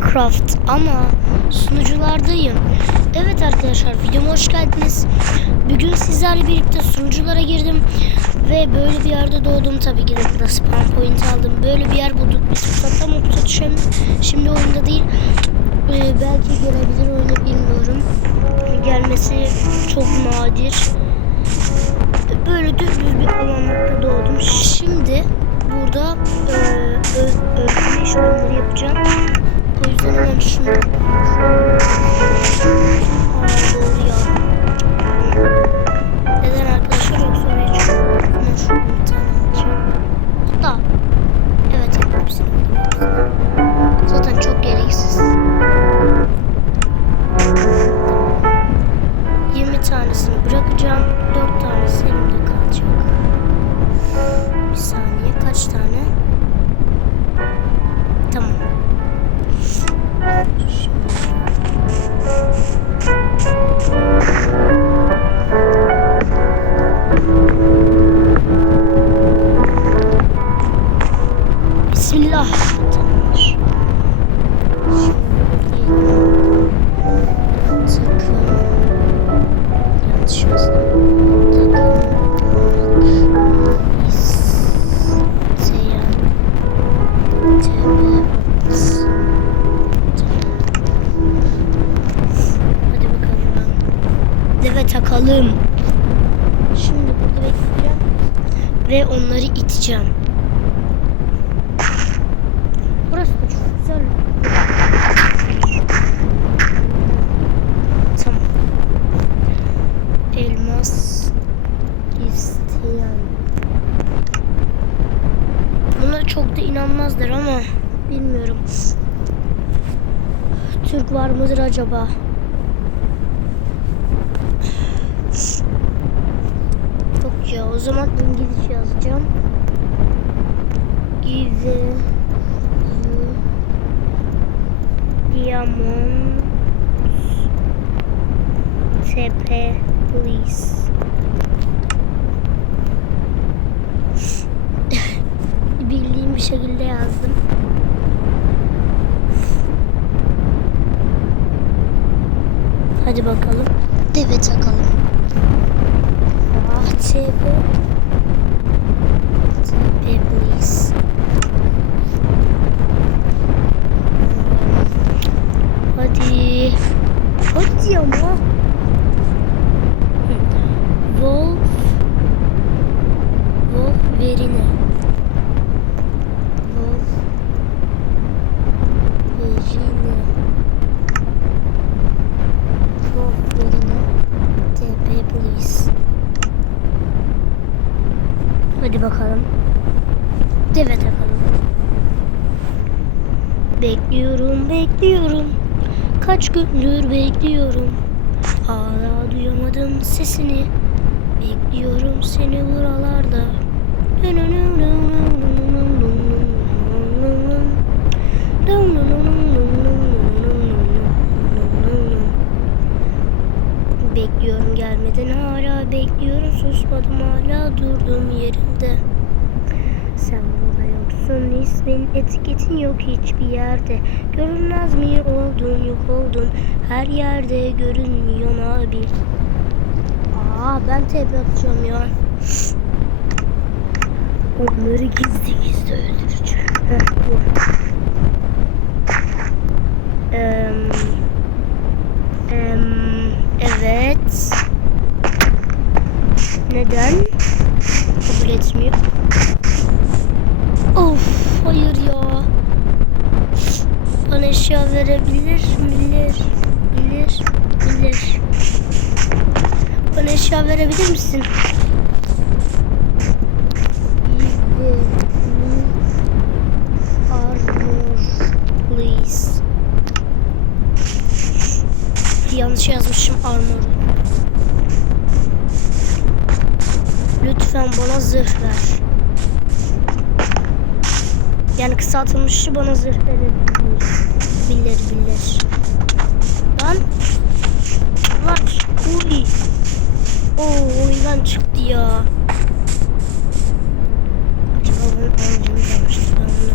Minecraft ama sunuculardayım. Evet arkadaşlar videoma hoş geldiniz. Bugün sizlerle birlikte sunuculara girdim ve böyle bir yerde doğdum tabii ki de spawn point aldım. Böyle bir yer bulduk. Biz fırsattan mı tutuşalım? Şimdi oyunda değil. Ee, belki gelebilir oyunu bilmiyorum. Gelmesi çok nadir. Böyle dümdüz bir alanda doğdum. Şimdi burada e, ö, ölçme işlemleri yapacağım. O yüzden Takalım. Şimdi burada bekleyeceğim. Ve onları iteceğim. Burası da çok güzel. Tamam. Elmas isteyen. Buna çok da inanmazlar ama bilmiyorum. Türk var mıdır acaba? Yok ya o zaman İngilizce yazacağım. You diamond tepe please. Bildiğim bir şekilde yazdım. Hadi bakalım. Deve takalım. Tepe. Tepe please. Hadi. Hadi ama. Hı. Wolf. Wolf verine. Wolf verine. Wolf verine. TP please. Hadi bakalım. Deve takalım. Bekliyorum. Kaç gündür bekliyorum. Hala duyamadım sesini. Bekliyorum seni buralarda. Bekliyorum gelmeden hala bekliyorum susmadım hala durdum yerimde. Yoksun ismin etiketin yok hiçbir yerde. Görünmez mi? Oldun yok oldun. Her yerde görünmüyor abi. Aa ben tepe atacağım ya. Onları gizli gizli öldüreceğim. Heh, bu. Em, em, evet. Neden? Kabul etmiyor Of hayır ya. Bana eşya verebilir, bilir, bilir, bilir. Bana eşya verebilir misin? Yani kısaltılmışı bana zırh verebilir. Bilir bilir. Lan. Lan. Uy. Oo oyundan çıktı ya. Acaba ben amcamı gelmiştir. Ben bunu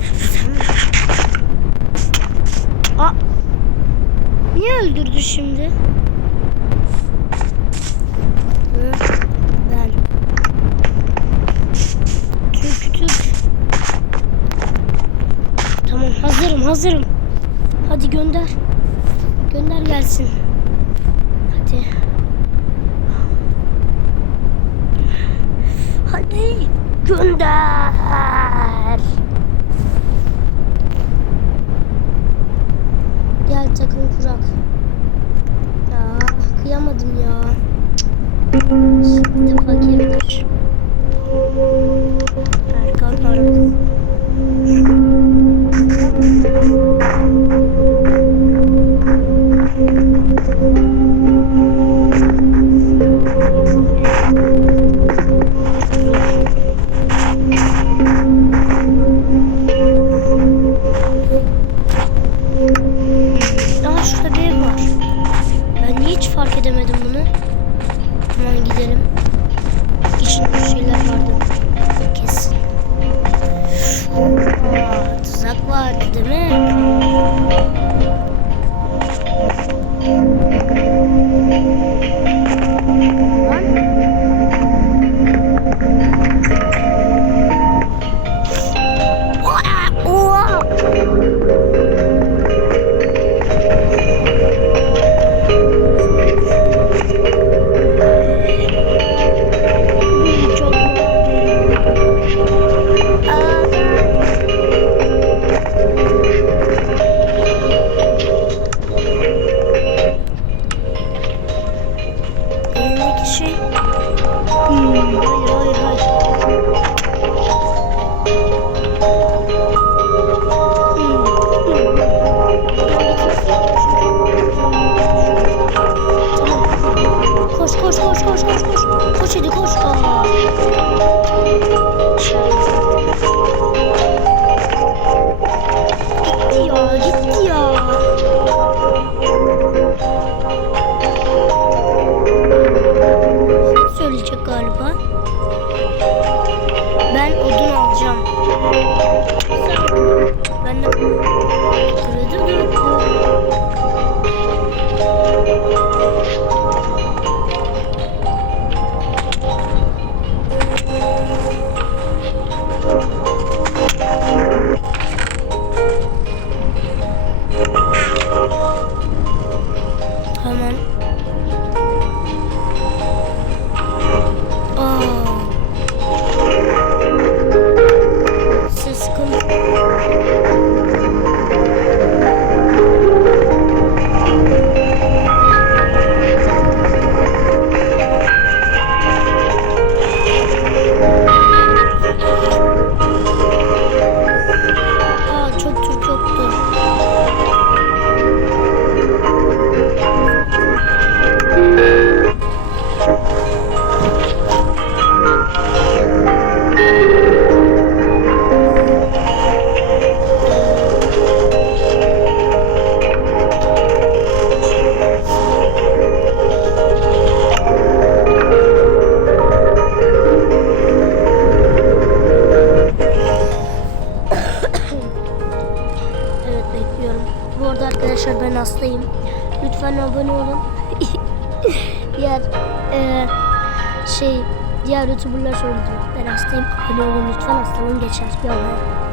Aa Niye öldürdü şimdi? Hı, ben. Türk Türk. Tamam hazırım. Hadi gönder. Gönder gelsin. Hadi. Hadi gönder. Gel takım kurak. Ya kıyamadım ya. Şimdi fakirdir. Erkan Aras. Tuzak vardı değil mi? Youtuberlar söyledi. Ben hastayım. Abone olun lütfen hastalığım geçer. Yallah.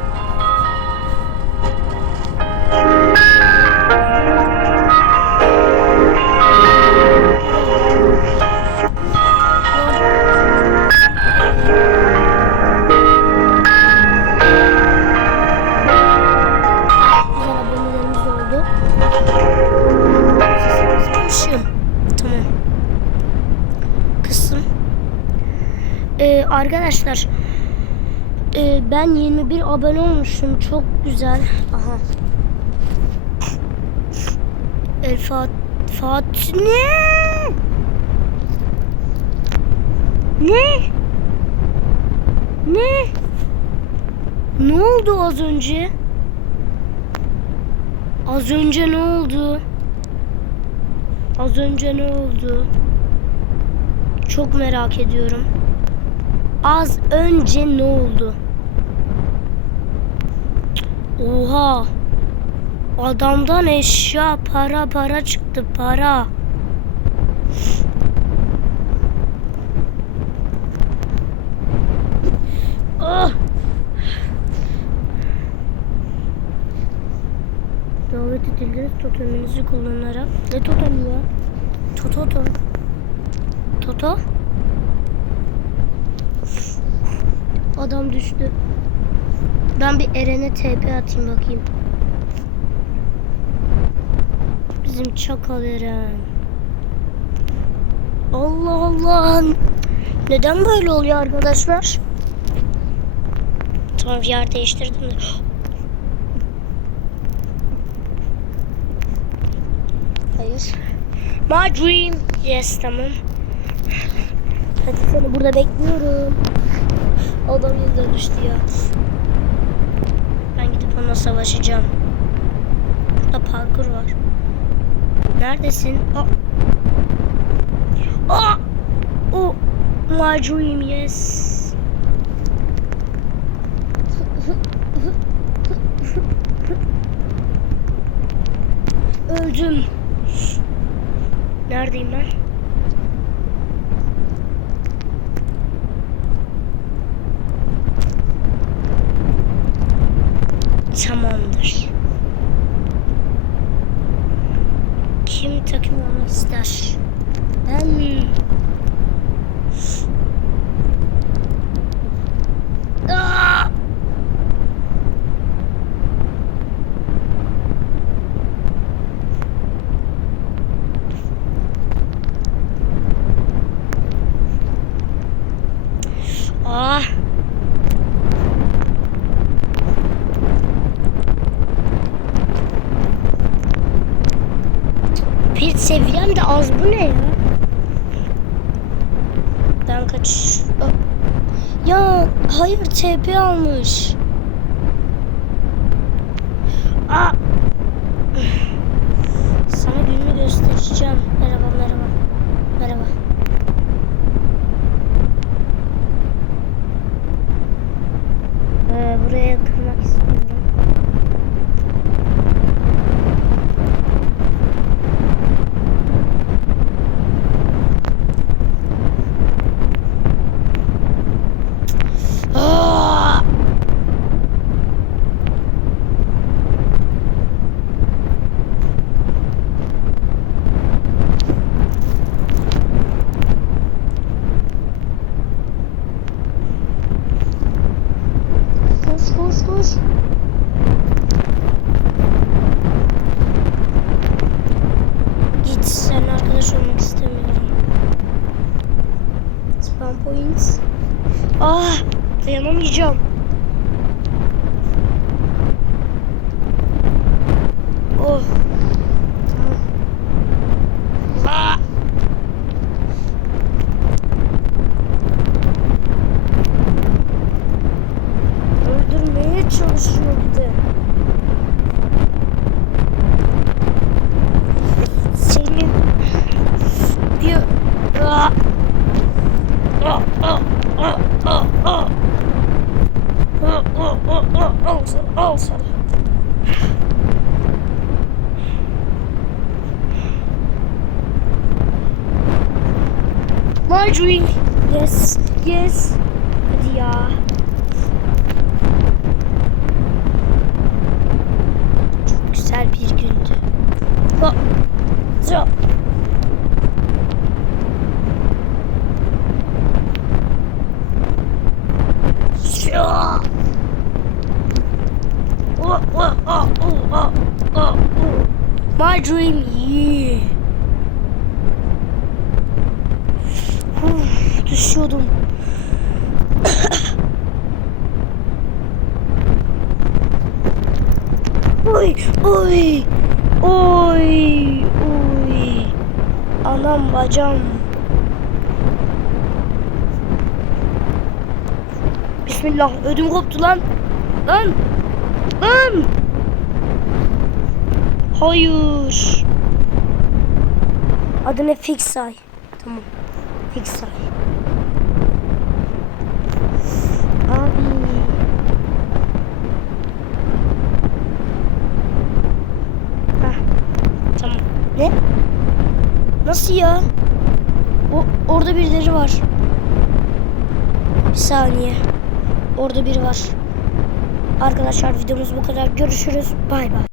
Ben 21 abone olmuşum. Çok güzel. Aha. El Fat Fatih ne? Ne? Ne? Ne oldu az önce? Az önce ne oldu? Az önce ne oldu? Çok merak ediyorum. Az önce ne oldu? Oha. Adamdan eşya para para çıktı para. Ah! Davet edildiniz toteminizi kullanarak. Ne totemi ya? Toto to. Toto? Adam düştü. Ben bir Eren'e TP atayım bakayım. Bizim çakal Eren. Allah Allah. Neden böyle oluyor arkadaşlar? Tamam yer değiştirdim de. Hayır. My dream. Yes tamam. Hadi seni burada bekliyorum. Adam yeniden düştü ya. Onunla savaşacağım. Burada parkur var. Neredesin? Aa. Aa. Oh. My dream yes. Öldüm. Neredeyim ben? Tamamdır. Kim takım olmak ister? Ben Aa! Ah. Bir seviyem de az bu ne ya? Ben kaç... Ya hayır TP almış. Aa. Sana gününü göstereceğim. Merhaba merhaba. Merhaba. Ee, buraya kırmak istiyorum. Christmas? My dream. Yes, yes. Hadi ya. Çok güzel bir gündü. Ha. Zo. Zo. Oh, oh, oh, oh, oh, oh, oh. My dream, yeah. Düşüyordum. Oy, oy, oy, oy. Anam bacam. Bismillah, ödüm koptu lan. Lan, lan. Hayır. Adı ne? Fixay. Tamam. Fixay. Abi. Tamam. Ne? Nasıl ya? O, orada birileri var. Bir saniye. Orada biri var. Arkadaşlar videomuz bu kadar. Görüşürüz. Bay bay.